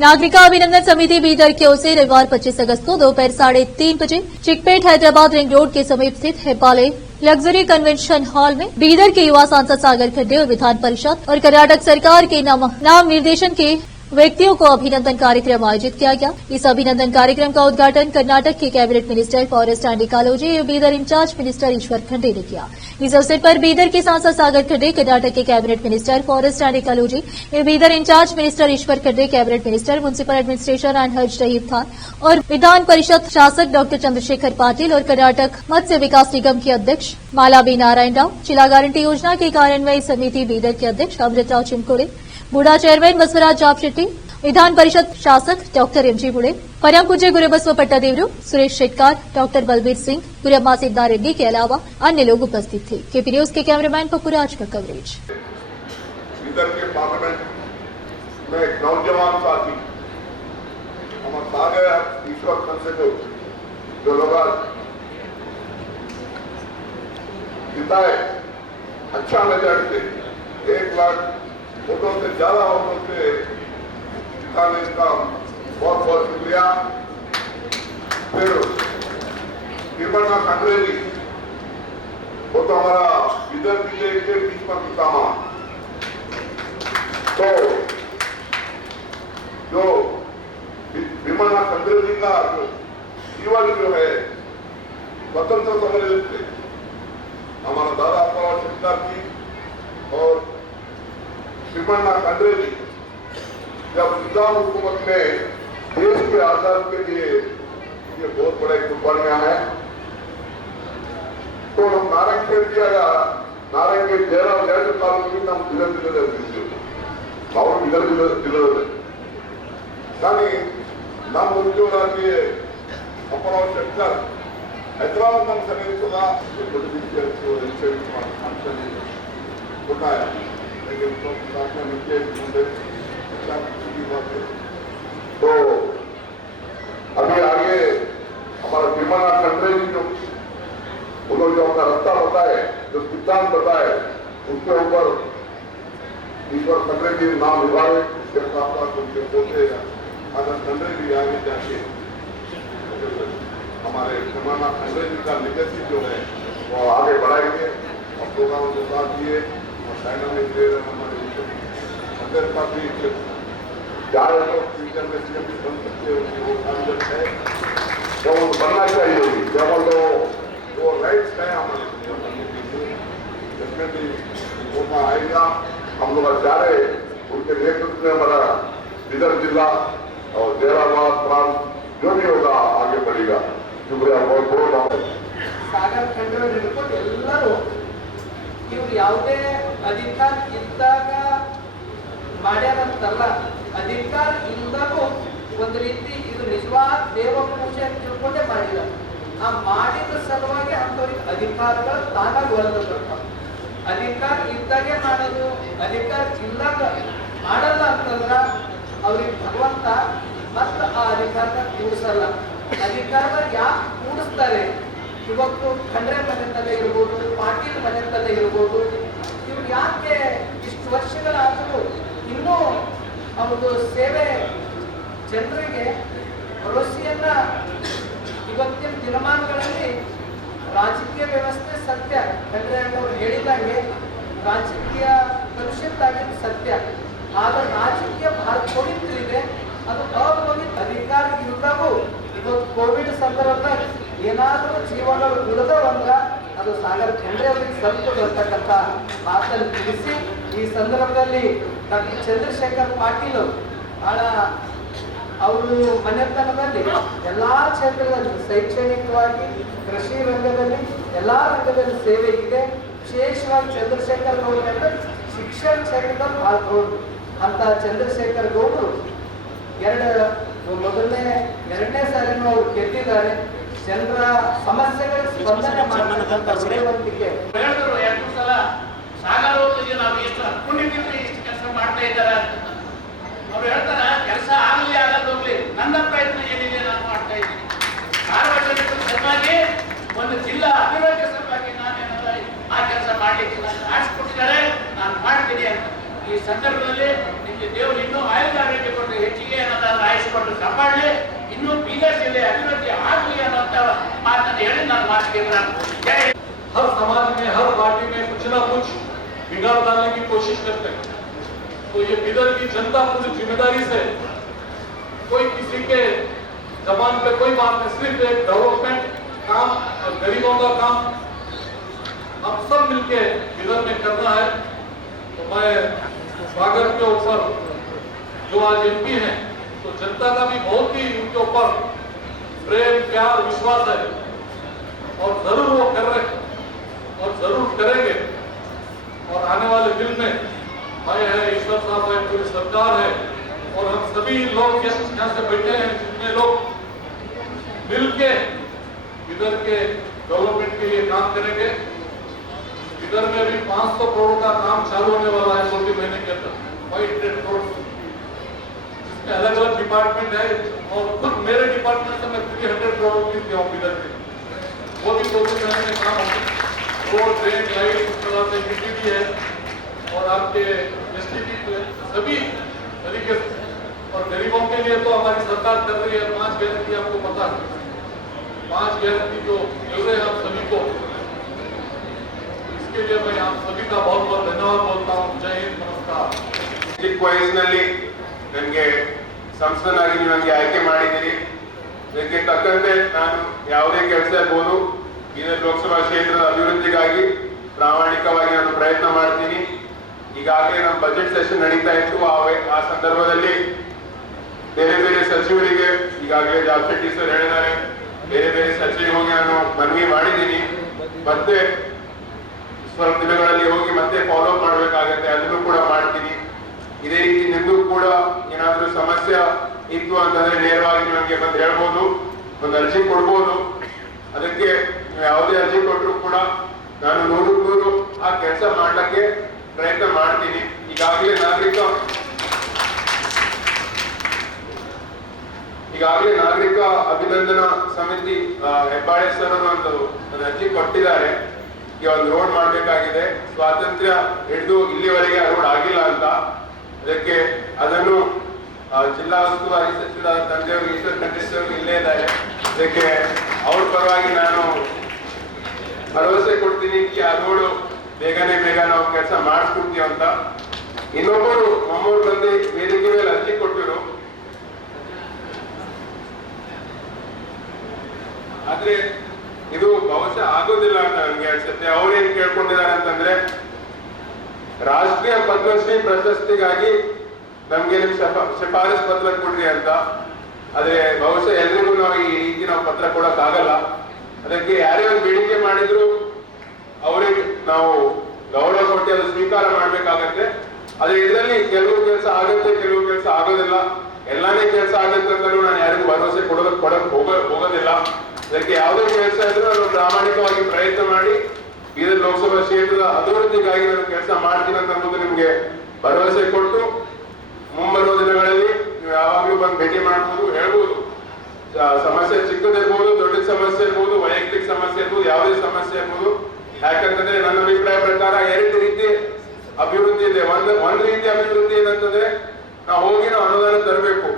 नागरिका अभिनंदन समिति बीदर की ओर से रविवार 25 अगस्त को दोपहर 3:30 बजे चिकपेट हैदराबाद रिंग रोड के समीप स्थित हेब्बाले लग्जरी कन्वेंशन हॉल में बीदर के युवा सांसद सागर खड्डे और विधान परिषद और कर्नाटक सरकार के नाम निर्देशन के व्यक्तियों को अभिनंदन कार्यक्रम आयोजित किया गया। इस अभिनंदन कार्यक्रम का उद्घाटन कर्नाटक के cabinet minister forest and ecology और बीदर इंचार्ज मिनिस्टर ईश्वर खंडे ने किया। इस अवसर पर बीदर के सांसद सागर खड्डे, कर्नाटक के cabinet minister forest and ecology, Bidar incharge minister Eshwar Khandre, cabinet minister municipal administration and Haj Rahim Khan और विधान परिषद शासक डॉक्टर चंद्रशेखर पाटिल और कर्नाटक मत्स्य विकास निगम के अध्यक्ष मालाबी नारायण राव, जिला गारंटी योजना की कार्यान्वयन समिति बीदर के अध्यक्ष अमृतराव चिमकोड़े, बूढ़ा चेयरमैन बसवराज जापशेट्टी, विधान परिषद शासक डॉक्टर एमजी बुड़े, परम पूज्य गुरुबसव पट्टादेवरू, सुरेश शेट्कार, डॉक्टर बलबीर सिंह, गुरम्मा सिद्धार रेड्डी के अलावा अन्य लोग उपस्थित थे। केपी न्यूज के कैमरामैन पप्पूराज का कवरेज। इधर के पार्लियामेंट में एक नौजवान साथी हम सागर ईश्वर खंडे को जो लोग जिताए अच्छा मेजॉरिटी से 1 लाख वोटों से ज्यादा वोटों से जिताने का बहुत बहुत शुक्रिया। फिर कीर्तन खंडे वो तो हमारा इधर जिले के बीच में पितामा, तो जो भीमना खंडे जी का जीवन जो है स्वतंत्र समर से हमारा दादा साहब शिक्षा की और भीमना खंडे जी जब निजाम हुकूमत में देश के आजाद के लिए ये बहुत बड़े कुर्बानियां हैं, तो हम नारायण खेल किया नारायण के जयराम जयंत काल में हम दिल కానీ ನಮ್ಮ ಉದ್ಯೋಗಕ್ಕೆ ಅಪರಾಧ ಸೆಕ್ಟರ್ ಹೈದರಾಬಾದ್ ನಮ್ಮ ಸರಿಸುತ್ತಾ उठाया, लेकिन तो अभी आगे हमारा भीमना खंडे जी जो उन्होंने जो अपना रास्ता बताए, जो सिद्धांत बताए, उसके ऊपर ईश्वर खंडे जी नाम निभाए, उसके साथ साथ उनके पोते अगर खंडे जी आगे जाके हमारे भीमना खंडे जी का लिगेसी जो है वो आगे बढ़ाएंगे और प्रोग्राम के साथ दिए डायनामिक दे रहे हमारे अंदर का भी चाहे तो फ्यूचर में सीएम भी बन सकते हैं, वो काबिलियत है तो बनना चाहिए। जब वो राइट्स है हमारे इसमें भी मौका आएगा। हम लोग चाहे उनके नेतृत्व में हमारा इधर जिला और जयराबाद प्रांत जो भी होगा आगे बढ़ेगा। शुक्रिया, बहुत बहुत सागर खंडे ಹಿಡ್ಕೊಂಡು ಎಲ್ಲರೂ ಇವರು ಯಾವುದೇ ಅಧಿಕಾರ ಇದ್ದಾಗ ಮಾಡ್ಯಾರಂತಲ್ಲ, ಅಧಿಕಾರ ಇಲ್ಲದಾಗೂ ಒಂದು ರೀತಿ ಇದು ನಿಜವಾದ ದೇವ ಪೂಜೆ ಅಂತ ತಿಳ್ಕೊಂಡೇ ಮಾಡಿಲ್ಲ. ಆ ಮಾಡಿದ ಸಲುವಾಗಿ ಅಂಥವ್ರಿಗೆ ಅಧಿಕಾರಗಳು ತಾನಾಗಿ ಒಳಗೆ ಬರ್ತಾವೆ. ಅಧಿಕಾರ ಇದ್ದಾಗೆ ಮಾಡೋದು, ಅಧಿಕಾರ ಇಲ್ದಾಗ ಮಾಡಲ್ಲ ಅಂತಂದ್ರ ಅವ್ರಿಗೆ ಭಗವಂತ ಮತ್ತೆ ಆ ಅಧಿಕಾರನ ಕೂಡಿಸಲ್ಲ. ಅಧಿಕಾರ ಯಾಕೆ ಕೂಡಿಸ್ತಾರೆ? ಇವತ್ತು ಖಂಡ್ರೆ ಮನೆಯಲ್ಲೇ ಇರ್ಬೋದು, ಪಾಟೀಲ್ ಮನೆಯಲ್ಲೇ ಇರ್ಬೋದು, ಇವ್ರು ಯಾಕೆ ಇಷ್ಟು ವರ್ಷಗಳಾದರೂ ಇನ್ನೂ ಅವ್ರದ್ದು ಸೇವೆ ಜನರಿಗೆ ಭರವಸೆಯನ್ನ ಇವತ್ತಿನ ದಿನಮಾನಗಳಲ್ಲಿ ರಾಜಕೀಯ ವ್ಯವಸ್ಥೆ ಸತ್ಯ, ಖಂಡ್ರೆ ಅವರು ಹೇಳಿದಂಗೆ ರಾಜಕೀಯ ಕಲುಷಿತಾಗಿದ್ದು ಸತ್ಯ, ಆದ್ರೆ ರಾಜಕೀಯ ಬಹಳ ಪವಿತ್ರಿದೆ, ಅದು ಅಪವಿತ್ರ. ಅಧಿಕಾರ ಇದ್ದಾಗೂ ಇವತ್ತು ಕೋವಿಡ್ ಸಂದರ್ಭದಾಗ ಏನಾದರೂ ಜೀವಗಳು ಉಳಿದವಂದ್ರ ಅದು ಸಾಗರ ಖಂಡ್ರೆ ಅವರಿಗೆ ಸಲ್ಪಟ್ಟಿರ್ತಕ್ಕಂಥ ಮಾತನ್ನು ತಿಳಿಸಿ ಈ ಸಂದರ್ಭದಲ್ಲಿ ಡಾಕ್ಟರ್ ಚಂದ್ರಶೇಖರ್ ಪಾಟೀಲ್ ಬಹಳ ಅವರು ಮನೆತನದಲ್ಲಿ ಎಲ್ಲಾ ಕ್ಷೇತ್ರದಲ್ಲಿ ಶೈಕ್ಷಣಿಕವಾಗಿ, ಕೃಷಿ ರಂಗದಲ್ಲಿ ಎಲ್ಲಾ ರಂಗದಲ್ಲಿ ಸೇವೆ ಇದೆ. ವಿಶೇಷವಾಗಿ ಚಂದ್ರಶೇಖರ್ ಗೌಡ್ರು ಶಿಕ್ಷಣ ಕ್ಷೇತ್ರದಲ್ಲಿ ಬಹಳ ಗೌಡ್ರು ಅಂತ ಚಂದ್ರಶೇಖರ್ ಗೌಡ್ರು ಎರಡನೇ ಸಾರಿನೂ ಅವರು ಗೆದ್ದಿದ್ದಾರೆ. ಜನರ ಸಮಸ್ಯೆಗಳ ಸ್ಪಂದನೆ ಮಾಡತಕ್ಕಂಥ ಬುದ್ಧಿವಂತಿಕೆ ಹೇಳಿದ್ರು. 2 ಸಲ ಸಾಗರ ಹೋಗಿ ನಾವು ಎಷ್ಟು ಪುಣ್ಯದಿಂದ ಇಷ್ಟು ಕೆಲಸ ಮಾಡ್ತಾ ಇದ್ದಾರೆ ಅಂತ ಅವ್ರು ಹೇಳ್ತಾರ. ಕೆಲಸ ಆಗಲಿ ಆಗಲ್ಲೋಗ್ಲಿ, ನನ್ನ ಪ್ರಯತ್ನ ಏನಿದೆ ನಾನು ಮಾಡ್ತಾ ಇದ್ದೀನಿ. ಸಾರ್ವಜನಿಕರ ಸಲುವಾಗಿ, ಒಂದು ಜಿಲ್ಲಾ ಅಭಿವೃದ್ಧಿ ಸಲುವಾಗಿ ನಾನೇನಾದ ಆ ಕೆಲಸ ಮಾಡ್ಲಿಕ್ಕೆ ನಾನು ಆಡಿಸ್ಕೊಟ್ಟಿದ್ದಾರೆ, ನಾನು ಮಾಡ್ತೀನಿ ಅಂತ. ಈ ಸಂದರ್ಭದಲ್ಲಿ ನಿಮಗೆ ದೇವರು ಇನ್ನೂ ಆಯುರ್ವೇದ ಕೊಟ್ಟರೆ ಹೆಚ್ಚಿಗೆ ಏನಾದ ವಿಕಸಿದೆ, ಅಭಿವೃದ್ಧಿ ಆಗಲಿ ಅನ್ನೋಂಥ ಮಾತನ್ನು ಹೇಳಿ ನನ್ನ ಮಾತಿಗೆ ನಾನು ಜೈ ಹಿಂದ್. हर समाज में, हर पार्टी में कुछ ना कुछ बिगाड़ डालने की कोशिश करते हैं। तो ये बिदर की जनता पूरी जिम्मेदारी से कोई किसी के जबान पे कोई बात नहीं, सिर्फ एक डेवलपमेंट काम और गरीबों का काम हम सब मिलके बिदर में करना है। तो मैं सागर के ऊपर जो आज एमपी हैं, तो जनता का भी बहुत ही उनके ऊपर प्रेम, प्यार, विश्वास है और जरूर वो कर रहे हैं और जरूर करेंगे। और आने वाले दिन में भाई है, ईश्वर साहब है, पूरी सरकार है और हम सभी लोग यहाँ से बैठे हैं, जितने लोग मिलके इधर के डेवलपमेंट के लिए काम करेंगे। इधर में भी 500 करोड़ का काम चालू होने वाला है 2 महीने के अंदर, 500 करोड़, जिसमें अलग अलग डिपार्टमेंट है और खुद मेरे डिपार्टमेंट से मैं 300 करोड़ रुपीज दिया हूँ इधर के, वो भी 2 महीने में काम होगा। रोड, ट्रेन, लाइट, इस तरह से यूटीडी है और आपके एसटीडी सभी तरीके से। और गरीबों के लिए तो हमारी सरकार कर रही है 5 गारंटी, आपको पता है 5 गारंटी जो मिल रहे हैं आप सभी को। इसके लिए मैं आप सभी का बहुत बहुत धन्यवाद बोलता हूँ। जय हिंद, नमस्कार। ಚಿಕ್ಕ ವಯಸ್ಸಿನಲ್ಲಿ ನನಗೆ ಸಂಸದನಾಗಿ ನೀವು ನನಗೆ ಆಯ್ಕೆ ಮಾಡಿದ್ದೀರಿ. ಇದಕ್ಕೆ ತಕ್ಕಂತೆ ನಾನು ಯಾವುದೇ ಕೆಲಸ ಇರ್ಬೋದು, ಬೀದರ್ ಲೋಕಸಭಾ ಕ್ಷೇತ್ರದ ಅಭಿವೃದ್ಧಿಗಾಗಿ ಪ್ರಾಮಾಣಿಕವಾಗಿ ನಾನು ಪ್ರಯತ್ನ ಮಾಡ್ತೀನಿ. ಈಗಾಗಲೇ ನಮ್ಮ ಬಜೆಟ್ ಸೆಷನ್ ನಡೀತಾ ಇತ್ತು. ಆ ಸಂದರ್ಭದಲ್ಲಿ ಬೇರೆ ಬೇರೆ ಸಚಿವರಿಗೆ, ಈಗಾಗಲೇ ಜಾಬ್ ಶೆಟ್ಟಿ ಸರ್ ಹೇಳಿದ್ದಾರೆ, ಬೇರೆ ಬೇರೆ ಸಚಿವರಿಗೆ ನಾನು ಮನವಿ ಮಾಡಿದ್ದೀನಿ. ಮತ್ತೆ ಸ್ವಲ್ಪ ದಿನಗಳಲ್ಲಿ ಹೋಗಿ ಮತ್ತೆ ಫಾಲೋ ಅಪ್ ಮಾಡಬೇಕಾಗತ್ತೆ, ಅದನ್ನು ಕೂಡ ಮಾಡ್ತೀನಿ. ಇದೇ ರೀತಿ ನಿಮಗೂ ಕೂಡ ಏನಾದರೂ ಸಮಸ್ಯೆ ಇತ್ತು ಅಂತಂದ್ರೆ ನೇರವಾಗಿ ನಿಮಗೆ ಬಂದು ಹೇಳ್ಬೋದು, ಒಂದು ಅರ್ಜಿ ಕೊಡ್ಬೋದು. ಅದಕ್ಕೆ ನೀವು ಯಾವುದೇ ಅರ್ಜಿ ಕೊಟ್ಟರು ಕೂಡ ನಾನು 100% ಆ ಕೆಲಸ ಮಾಡ್ಲಿಕ್ಕೆ ಪ್ರಯತ್ನ ಮಾಡ್ತೀನಿ. ಈಗಾಗಲೇ ನಾಗರಿಕ ಅಭಿನಂದನಾ ಸಮಿತಿ ಹೆಬ್ಬಾಳೆ ಸರ್ ಒಂದು ಅರ್ಜಿ ಕೊಟ್ಟಿದ್ದಾರೆ. ಈಗ ಒಂದು ರೋಡ್ ಮಾಡಬೇಕಾಗಿದೆ, ಸ್ವಾತಂತ್ರ್ಯ ಹಿಡಿದು ಇಲ್ಲಿವರೆಗೆ ರೋಡ್ ಆಗಿಲ್ಲ ಅಂತ. ಅದಕ್ಕೆ ಅದನ್ನು ಜಿಲ್ಲಾ ಉಸ್ತುವಾರಿ ಸಚಿವರಾದ ತಂದೆಯವರು ಈಶ್ವರ್ ಖಂಡಿಸಿದವರು ಇಲ್ಲೇ ಇದ್ದಾರೆ. ಅದಕ್ಕೆ ಅವ್ರ ಪರವಾಗಿ ನಾನು ಭರವಸೆ ಕೊಡ್ತೀನಿ ಕಿ ಆ ರೋಡು ಬೇಗ ನಾವು ಕೆಲಸ ಮಾಡಿಸ್ಕೊಡ್ತೀವಿ ಅಂತ. ಇನ್ನೊಬ್ಬರು ನಮ್ಮವ್ರು ಬಂದು ವೇದಿಕೆ ಮೇಲೆ ಅರ್ಜಿ ಕೊಟ್ಟರು. ಆದ್ರೆ ಇದು ಬಹುಶಃ ಆಗೋದಿಲ್ಲ ಅಂತ ನನಗೆ ಅನ್ಸುತ್ತೆ. ಅವ್ರೇನ್ ಕೇಳ್ಕೊಂಡಿದ್ದಾರೆ ಅಂತಂದ್ರೆ, ರಾಷ್ಟ್ರೀಯ ಪದ್ಮಶ್ರೀ ಪ್ರಶಸ್ತಿಗಾಗಿ ನಮ್ಗೆ ನಿಮ್ ಶಿಫಾರಸ್ ಪತ್ರ ಕೊಡ್ರಿ ಅಂತ. ಆದ್ರೆ ಬಹುಶಃ ಎಲ್ರಿಗೂ ನಾವು ಈ ರೀತಿ ನಾವು ಪತ್ರ ಕೊಡಕ್ ಆಗಲ್ಲ. ಅದಕ್ಕೆ ಯಾರೇ ಒಂದು ಬೇಡಿಕೆ ಮಾಡಿದ್ರು ಅವ್ರಿಗೆ ನಾವು ಗೌರವ ಕೊಟ್ಟು ಅದು ಸ್ವೀಕಾರ ಮಾಡ್ಬೇಕಾಗತ್ತೆ. ಆದ್ರೆ ಇದರಲ್ಲಿ ಕೆಲವು ಕೆಲಸ ಆಗುತ್ತೆ, ಕೆಲವು ಕೆಲಸ ಆಗೋದಿಲ್ಲ. ಎಲ್ಲಾನೇ ಕೆಲಸ ಆಗುತ್ತೆ ಅಂತಲೂ ನಾನು ಯಾರಿಗೂ ಭರವಸೆ ಕೊಡಕ್ ಹೋಗೋದಿಲ್ಲ. ಅದಕ್ಕೆ ಯಾವುದೇ ಕೆಲಸ ಇದ್ರೂ ನಾನು ಪ್ರಾಮಾಣಿಕವಾಗಿ ಪ್ರಯತ್ನ ಮಾಡಿ ಬೀದರ್ ಲೋಕಸಭಾ ಕ್ಷೇತ್ರದ ಅಭಿವೃದ್ಧಿಗಾಗಿ ನಾನು ಕೆಲಸ ಮಾಡ್ತೀನಿ ಅಂತ ಅನ್ನೋದು ನಿಮ್ಗೆ ಭರವಸೆ ಕೊಟ್ಟು, ಮುಂಬರುವ ದಿನಗಳಲ್ಲಿ ನೀವು ಯಾವಾಗಲೂ ಬಂದು ಭೇಟಿ ಮಾಡ್ಬೋದು, ಹೇಳ್ಬೋದು. ಸಮಸ್ಯೆ ಚಿಕ್ಕದಿರ್ಬೋದು, ದೊಡ್ಡ ಸಮಸ್ಯೆ ಇರ್ಬೋದು, ವೈಯಕ್ತಿಕ ಸಮಸ್ಯೆ ಇರ್ಬೋದು, ಯಾವುದೇ ಸಮಸ್ಯೆ ಇರ್ಬೋದು. ಯಾಕಂತಂದ್ರೆ ನನ್ನ ಅಭಿಪ್ರಾಯ ಪ್ರಕಾರ 2 ರೀತಿ ಅಭಿವೃದ್ಧಿ ಇದೆ. ಒಂದು ರೀತಿ ಅಭಿವೃದ್ಧಿ ಏನಂತಂದ್ರೆ ನಾವು ಅನುದಾನ ತರಬೇಕು.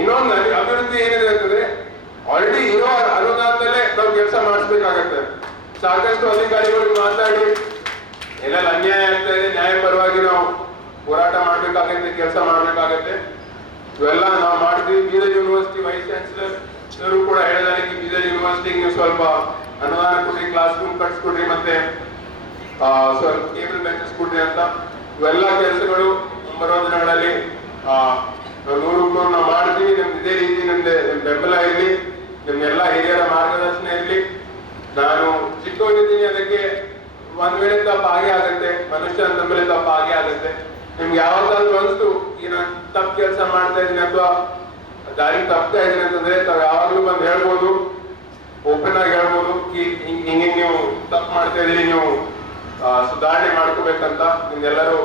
ಇನ್ನೊಂದು ಅಭಿವೃದ್ಧಿ ಏನಿದೆ ಅಂತಂದ್ರೆ ಆಲ್ರೆಡಿ ಇರೋ ಅನುದಾನದಲ್ಲೇ ನಾವು ಕೆಲಸ ಮಾಡಿಸ್ಬೇಕಾಗತ್ತೆ. ಸಾಕಷ್ಟು ಅಧಿಕಾರಿಗಳು ಮಾತಾಡಿ ಎಲ್ಲೆಲ್ಲ ಅನ್ಯಾಯ ಆಗ್ತಾ ಇದೆ, ನ್ಯಾಯ ಪರವಾಗಿ ನಾವು ಹೋರಾಟ ಮಾಡ್ಬೇಕಾಗತ್ತೆ, ಕೆಲಸ ಮಾಡ್ಬೇಕಾಗತ್ತೆ. ಇವೆಲ್ಲ ನಾವು ಮಾಡ್ತೀವಿ. ಬೀದರ್ ಯೂನಿವರ್ಸಿಟಿ ವೈಸ್ ಚಾನ್ಸಲರ್ ಕೂಡ ಹೇಳಿದ್ದಾರೆ, ಬೀದರ್ ಯೂನಿವರ್ಸಿಟಿಗೆ ನೀವು ಸ್ವಲ್ಪ ಅನುದಾನ ಕೊಡ್ರಿ, ಕ್ಲಾಸ್ ರೂಮ್ ಕಟ್ಸ್ಕೊಡ್ರಿ, ಮತ್ತೆ ಸ್ವಲ್ಪ ಟೇಬಲ್ ಬೆಂಚಸ್ ಕೊಡ್ರಿ ಅಂತ. ಇವೆಲ್ಲ ಕೆಲಸಗಳು ಮುಂಬರುವ ದಿನಗಳಲ್ಲಿ 100% ನಾವು ಮಾಡ್ತೀವಿ. ನಿಮ್ದು ಇದೇ ರೀತಿ ನಿಮ್ದು ಬೆಂಬಲ ಇರಲಿ, ನಿಮ್ಗೆಲ್ಲ ಹಿರಿಯರ ಮಾರ್ಗದರ್ಶನ ಇರಲಿ. ನಾನು ಚಿಕ್ಕವನಿದ್ದೀನಿ, ಅದಕ್ಕೆ ಒಂದ್ ವೇಳೆ ತಪ್ಪ ಹಾಗೆ ಆಗುತ್ತೆ, ಮನುಷ್ಯ ನಮ್ಮಲ್ಲಿ ತಪ್ಪ ಹಾಗೆ ಆಗುತ್ತೆ. ನಿಮ್ಗೆ ಯಾವ್ದಾದ್ರು ಅನ್ಸ್ತು ಈ ನಾನು ತಪ್ಪು ಕೆಲಸ ಮಾಡ್ತಾ ಇದ್ದೀನಿ ಅಥವಾ ದಾರಿ ತಪ್ತಾ ಇದ್ದೀನಿ ಅಂತಂದ್ರೆ ತಾವ್ ಯಾವಾಗ್ಲೂ ಬಂದು ಹೇಳ್ಬೋದು, ಓಪನ್ ಆಗಿ ಹೇಳ್ಬೋದು. ಹಿಂಗೆ ನೀವು ತಪ್ಪು ಮಾಡ್ತಾ ಇದೀರಿ, ನೀವು ಸುಧಾರಣೆ ಮಾಡ್ಕೋಬೇಕಂತ. ನಿಮ್ಗೆಲ್ಲರೂ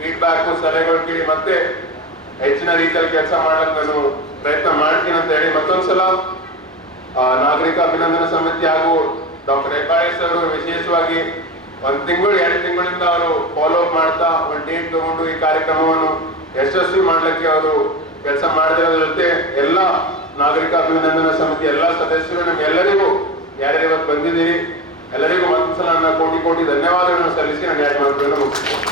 ಫೀಡ್ಬ್ಯಾಕ್, ಸಲಹೆಗಳು ಕೇಳಿ ಮತ್ತೆ ಹೆಚ್ಚಿನ ರೀತಿಯಲ್ಲಿ ಕೆಲಸ ಮಾಡಕ್ ನಾನು ಪ್ರಯತ್ನ ಮಾಡ್ತೀನಿ ಅಂತ ಹೇಳಿ ಮತ್ತೊಂದ್ಸಲ ನಾಗರಿಕ ಅಭಿನಂದನಾ ಸಮಿತಿ ಹಾಗೂ ಡಾಕ್ಟರ್ ಹೆಬ್ಬಾಳೆ ಸರ್ ವಿಶೇಷವಾಗಿ 1 ತಿಂಗಳು 2 ತಿಂಗಳಿಂದ ಅವರು ಫಾಲೋ ಅಪ್ ಮಾಡ್ತಾ ಒಂದು ಡೇಟ್ ತಗೊಂಡು ಈ ಕಾರ್ಯಕ್ರಮವನ್ನು ಯಶಸ್ವಿ ಮಾಡ್ಲಿಕ್ಕೆ ಅವರು ಕೆಲಸ ಮಾಡಿದ್ರ ಜೊತೆ ಎಲ್ಲ ನಾಗರಿಕ ಅಭಿನಂದನಾ ಸಮಿತಿ ಎಲ್ಲ ಸದಸ್ಯರು ನಿಮ್ಗೆಲ್ಲರಿಗೂ ಯಾರ್ಯಾರು ಇವತ್ತು ಬಂದಿದ್ದೀರಿ ಎಲ್ಲರಿಗೂ ಒಂದ್ಸಲ ನನ್ನ ಕೋಟಿ ಧನ್ಯವಾದಗಳನ್ನು ಸಲ್ಲಿಸಿ ನಾನು 2 ಮಾತುಗಳನ್ನು ಮುಗಿಸ್ತೇನೆ.